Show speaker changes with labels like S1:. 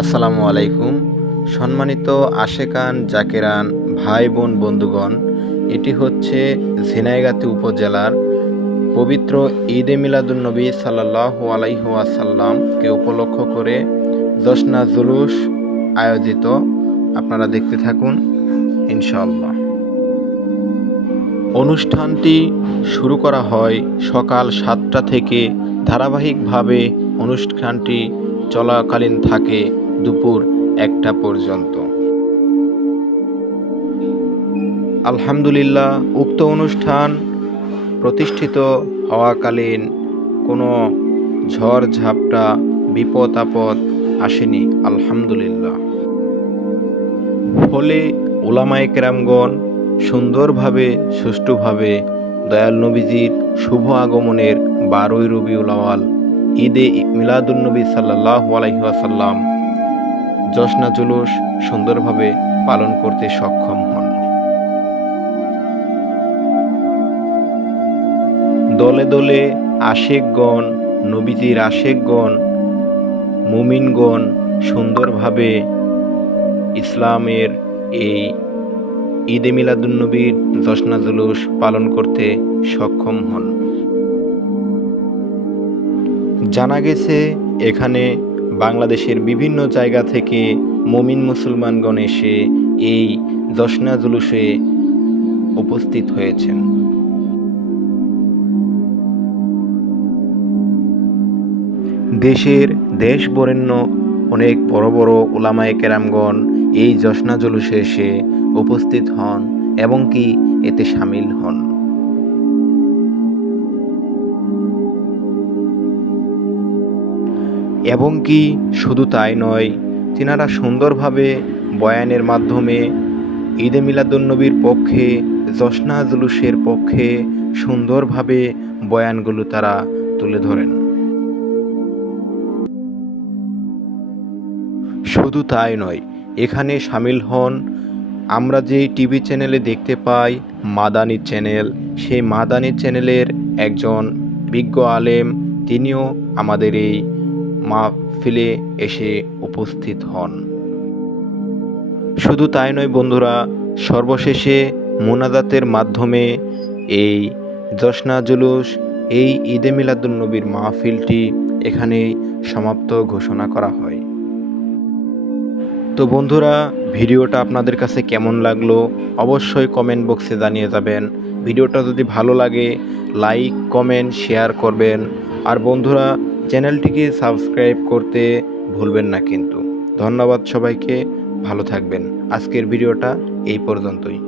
S1: আসসালামু আলাইকুম। সম্মানিত আশেকান, জাকেরান ভাই বোন, বন্ধুগণ, এটি হচ্ছে ঝিনাইগাতি উপজেলার পবিত্র ঈদে মিলাদুন্নবী সাল্লাহ আলাইহাসাল্লামকে উপলক্ষ করে জশনা জুলুস আয়োজিত। আপনারা দেখতে থাকুন, ইনশাআল্লাহ। অনুষ্ঠানটি শুরু করা হয় সকাল সাতটা থেকে। ধারাবাহিকভাবে অনুষ্ঠানটি চলাকালীন থাকে দুপুর একটা পর্যন্ত। আলহামদুলিল্লাহ, উক্ত অনুষ্ঠান প্রতিষ্ঠিত হওয়াকালীন কোনো ঝড় ঝাপটা বিপদ আপদ আসেনি, আলহামদুলিল্লাহ। ফলে ওলামায়ে কেরামগণ সুন্দরভাবে, সুষ্ঠুভাবে দয়াল নবীজির শুভ আগমনের বারোই রবি উলাওয়াল ঈদে মিলাদুন্নবী সাল্লাহ আলহিহাসাল্লাম জশনা জুলুস সুন্দরভাবে পালন করতে সক্ষম হন। দলে দলে আশেকগণ, নবীজির আশেকগণ মুমিনগণ সুন্দরভাবে ইসলামের এই ঈদে মিলাদুন্নবীর জশনা জুলুস পালন করতে সক্ষম হন। জানা গেছে, এখানে বাংলাদেশের বিভিন্ন জায়গা থেকে মমিন মুসলমানগণ এসে এই জশনা জুলুসে উপস্থিত হয়েছেন। দেশের দেশ বরেণ্য অনেক বড় বড় ওলামায়ে কেরামগণ এই জশনা জলুসে এসে উপস্থিত হন এবং কি এতে সামিল হন। এবং কি শুধু তাই নয়, তিনারা সুন্দরভাবে বয়ানের মাধ্যমে ঈদে মিলাদুন্নবীর পক্ষে, জশনা জুলুসের পক্ষে সুন্দরভাবে বয়ানগুলো তারা তুলে ধরেন। শুধু তাই নয়, এখানে সামিল হন। আমরা যে টিভি চ্যানেলে দেখতে পাই, মাদানি চ্যানেল, সেই মাদানি চ্যানেলের একজন বিজ্ঞ আলেম, তিনিও আমাদের এই মাহফিলে এসে উপস্থিত হন। শুধু তাই নয় বন্ধুরা, সর্বশেষে মোনাজাতের মাধ্যমে এই জশনা জুলুস, এই ঈদে মিলাদুল নবীর মাহফিলটি এখানেই সমাপ্ত ঘোষণা করা হয়। তো বন্ধুরা, ভিডিওটা আপনাদের কাছে কেমন লাগল অবশ্যই কমেন্ট বক্সে জানিয়ে যাবেন। ভিডিওটা যদি ভালো লাগে লাইক কমেন্ট শেয়ার করবেন। আর বন্ধুরা, চ্যানেলটিকে সাবস্ক্রাইব করতে ভুলবেন না কিন্তু। ধন্যবাদ সবাইকে, ভালো থাকবেন। আজকের ভিডিওটা এই পর্যন্তই।